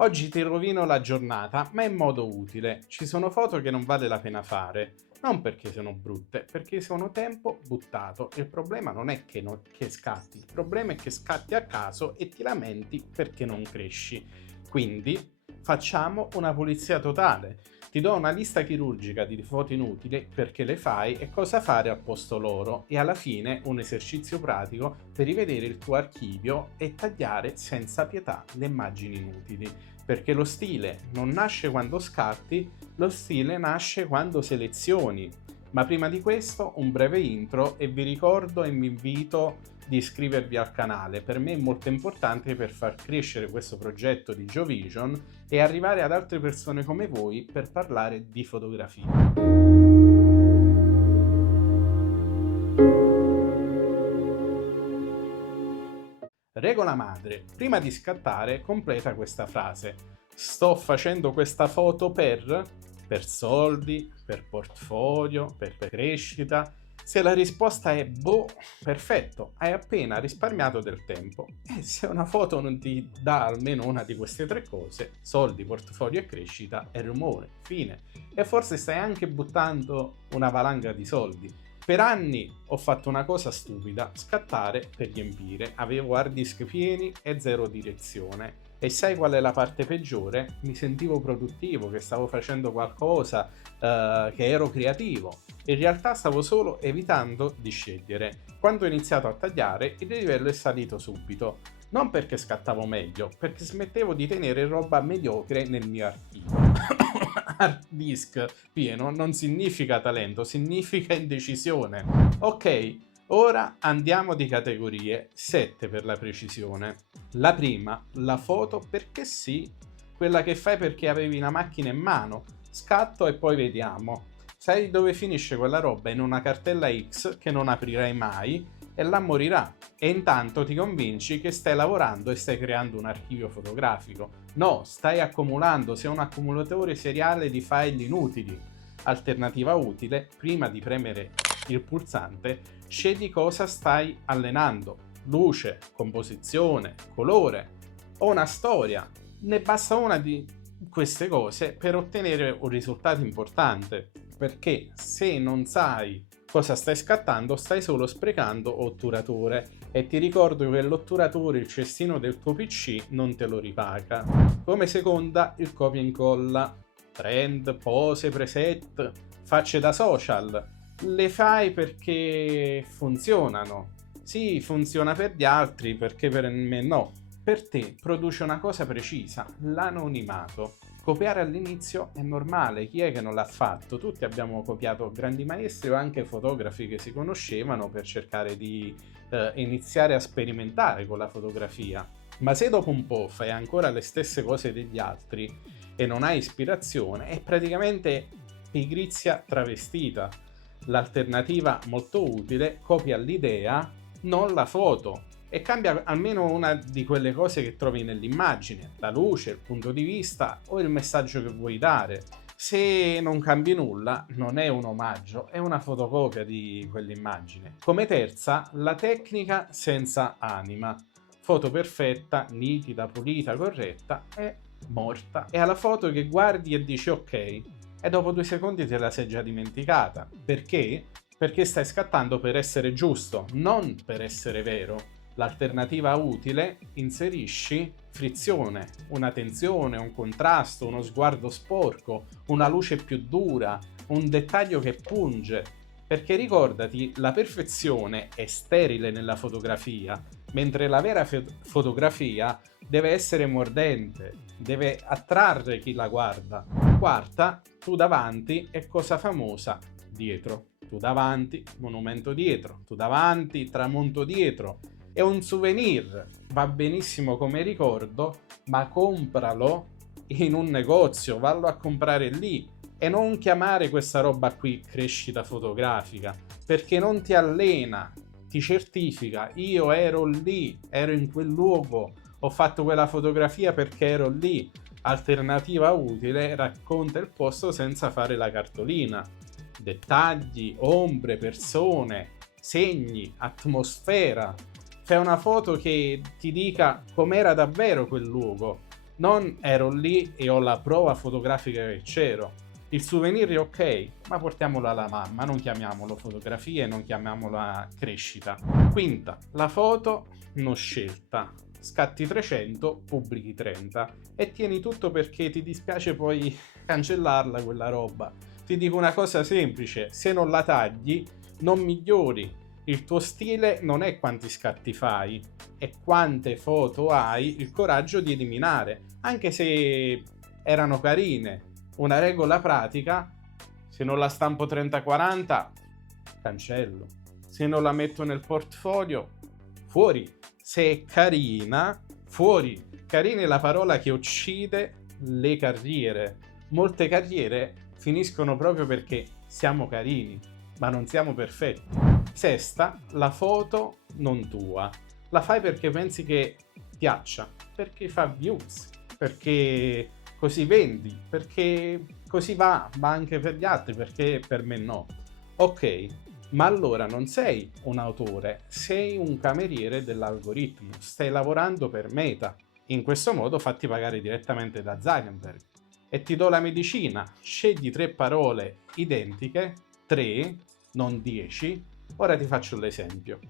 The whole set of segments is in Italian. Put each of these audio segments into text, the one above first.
Oggi ti rovino la giornata, ma in modo utile. Ci sono foto che non vale la pena fare, non perché sono brutte, perché sono tempo buttato. Il problema non è che scatti, il problema è che scatti a caso e ti lamenti perché non cresci. Quindi facciamo una pulizia totale. Ti do una lista chirurgica di foto inutili perché le fai e cosa fare al posto loro e alla fine un esercizio pratico per rivedere il tuo archivio e tagliare senza pietà le immagini inutili. Perché lo stile non nasce quando scatti, lo stile nasce quando selezioni. Ma prima di questo un breve intro e vi ricordo e vi invito di iscrivervi al canale. Per me è molto importante per far crescere questo progetto di Jovision e arrivare ad altre persone come voi per parlare di fotografia. Regola madre: prima di scattare completa questa frase. Sto facendo questa foto per soldi, per portfolio, per crescita. Se la risposta è boh, perfetto, hai appena risparmiato del tempo. E se una foto non ti dà almeno una di queste tre cose, soldi, portfolio e crescita, è rumore, fine. E forse stai anche buttando una valanga di soldi. Per anni ho fatto una cosa stupida, scattare per riempire. Avevo hard disk pieni e zero direzione. E sai qual è la parte peggiore? Mi sentivo produttivo, che stavo facendo qualcosa, che ero creativo. In realtà stavo solo evitando di scegliere. Quando ho iniziato a tagliare, il livello è salito subito. Non perché scattavo meglio, perché smettevo di tenere roba mediocre nel mio archivio. Hard disk pieno non significa talento, significa indecisione. Ok, ora andiamo di categorie, 7 per la precisione. La prima, la foto perché sì, quella che fai perché avevi una macchina in mano. Scatto e poi vediamo. Sai dove finisce quella roba? In una cartella X che non aprirai mai e là morirà. E intanto ti convinci che stai lavorando e stai creando un archivio fotografico. No, stai accumulando, sei un accumulatore seriale di file inutili. Alternativa utile: prima di premere il pulsante, scegli cosa stai allenando. Luce, composizione, colore o una storia. Ne basta una di queste cose per ottenere un risultato importante. Perché se non sai cosa stai scattando, stai solo sprecando otturatore. E ti ricordo che l'otturatore, il cestino del tuo PC, non te lo ripaga. Come seconda, il copia e incolla. Trend, pose, preset, facce da social. Le fai perché funzionano. Sì, funziona per gli altri, perché per me no. Per te produce una cosa precisa, l'anonimato. Copiare all'inizio è normale, chi è che non l'ha fatto? Tutti abbiamo copiato grandi maestri o anche fotografi che si conoscevano per cercare di iniziare a sperimentare con la fotografia. Ma se dopo un po' fai ancora le stesse cose degli altri e non hai ispirazione, è praticamente pigrizia travestita. L'alternativa molto utile: copia l'idea, non la foto. E cambia almeno una di quelle cose che trovi nell'immagine, la luce, il punto di vista o il messaggio che vuoi dare. Se non cambi nulla, non è un omaggio, è una fotocopia di quell'immagine. Come terza, la tecnica senza anima. Foto perfetta, nitida, pulita, corretta, è morta. È alla foto che guardi e dici ok, e dopo 2 secondi te la sei già dimenticata. Perché? Perché stai scattando per essere giusto, non per essere vero. L'alternativa utile: inserisci frizione, una tensione, un contrasto, uno sguardo sporco, una luce più dura, un dettaglio che punge. Perché ricordati, la perfezione è sterile nella fotografia, mentre la vera fotografia deve essere mordente, deve attrarre chi la guarda. Quarta, tu davanti è cosa famosa, dietro. Tu davanti, monumento dietro. Tu davanti, tramonto dietro. È un souvenir, va benissimo come ricordo, ma compralo in un negozio, vallo a comprare lì e non chiamare questa roba qui crescita fotografica, perché non ti allena, ti certifica. Io ero lì, ero in quel luogo, ho fatto quella fotografia perché ero lì. Alternativa utile: racconta il posto senza fare la cartolina. Dettagli, ombre, persone, segni, atmosfera. Fai una foto che ti dica com'era davvero quel luogo. Non ero lì e ho la prova fotografica che c'ero. Il souvenir è ok, ma portiamolo alla mamma, non chiamiamolo fotografia e non chiamiamola crescita. Quinta, la foto non scelta. Scatti 300, pubblichi 30 e tieni tutto perché ti dispiace poi cancellarla quella roba. Ti dico una cosa semplice, se non la tagli non migliori. Il tuo stile non è quanti scatti fai, è quante foto hai il coraggio di eliminare, anche se erano carine. Una regola pratica: se non la stampo 30-40, cancello. Se non la metto nel portfolio, fuori. Se è carina, fuori. Carina è la parola che uccide le carriere. Molte carriere finiscono proprio perché siamo carini, ma non siamo perfetti. Sesta, la foto non tua. La fai perché pensi che piaccia, perché fa views, perché così vendi, perché così va anche per gli altri, perché per me no. Ok, ma allora non sei un autore, sei un cameriere dell'algoritmo, stai lavorando per Meta. In questo modo fatti pagare direttamente da Zuckerberg. E ti do la medicina, scegli 3 parole identiche, 3, non 10. Ora ti faccio l'esempio: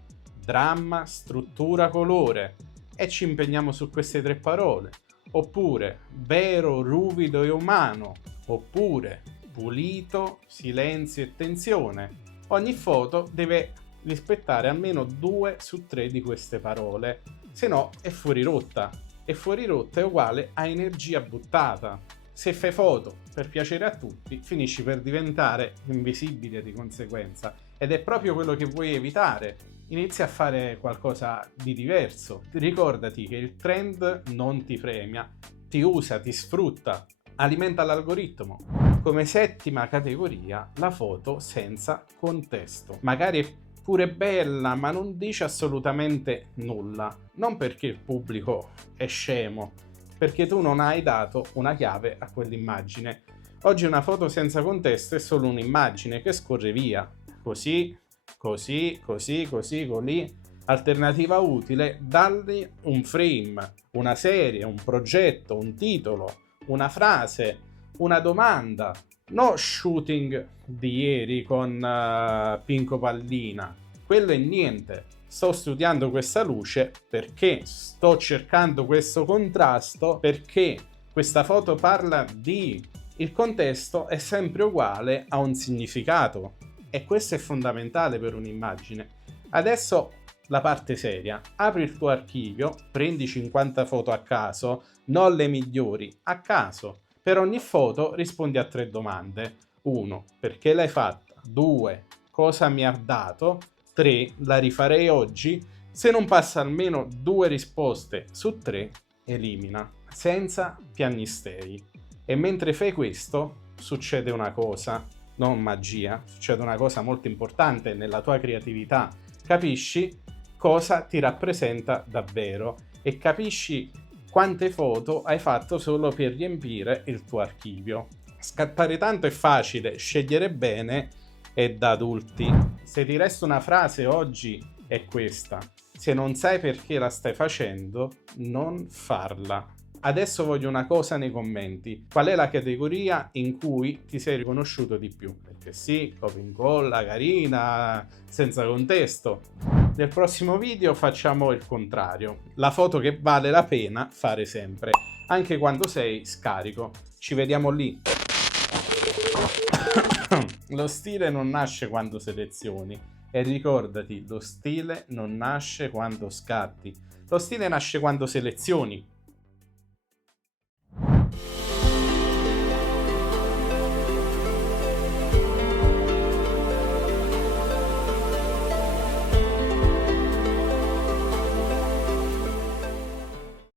dramma, struttura, colore, e ci impegniamo su queste 3 parole. Oppure vero, ruvido e umano, oppure pulito, silenzio e tensione. Ogni foto deve rispettare almeno 2 su 3 di queste parole, se no è fuori rotta. E fuori rotta è uguale a energia buttata. Se fai foto per piacere a tutti, finisci per diventare invisibile di conseguenza. Ed è proprio quello che vuoi evitare. Inizia a fare qualcosa di diverso. Ricordati che il trend non ti premia, ti usa, ti sfrutta, alimenta l'algoritmo. Come settima categoria, la foto senza contesto. Magari è pure bella, ma non dice assolutamente nulla. Non perché il pubblico è scemo, perché tu non hai dato una chiave a quell'immagine. Oggi una foto senza contesto è solo un'immagine che scorre via. Così. Alternativa utile: dargli un frame, una serie, un progetto, un titolo, una frase, una domanda. No shooting di ieri con Pinco Pallina. Quello è niente. Sto studiando questa luce perché sto cercando questo contrasto, perché questa foto parla di... Il contesto è sempre uguale a un significato e questo è fondamentale per un'immagine. Adesso la parte seria: apri il tuo archivio, prendi 50 foto a caso, non le migliori, a caso. Per ogni foto rispondi a 3 domande: 1. Perché l'hai fatta? 2. Cosa mi ha dato? 3. La rifarei oggi? Se non passa almeno 2 risposte su 3, elimina, senza piagnistei. E mentre fai questo, succede una cosa, non magia, succede una cosa molto importante nella tua creatività. Capisci cosa ti rappresenta davvero e capisci quante foto hai fatto solo per riempire il tuo archivio. Scattare tanto è facile, scegliere bene è da adulti. Se ti resta una frase oggi è questa: se non sai perché la stai facendo, non farla. Adesso voglio una cosa nei commenti: qual è la categoria in cui ti sei riconosciuto di più? Perché sì, copia e incolla, carina, senza contesto. Nel prossimo video facciamo il contrario, la foto che vale la pena fare sempre, anche quando sei scarico. Ci vediamo lì. Lo stile non nasce quando selezioni, e ricordati, lo stile non nasce quando scatti, lo stile nasce quando selezioni.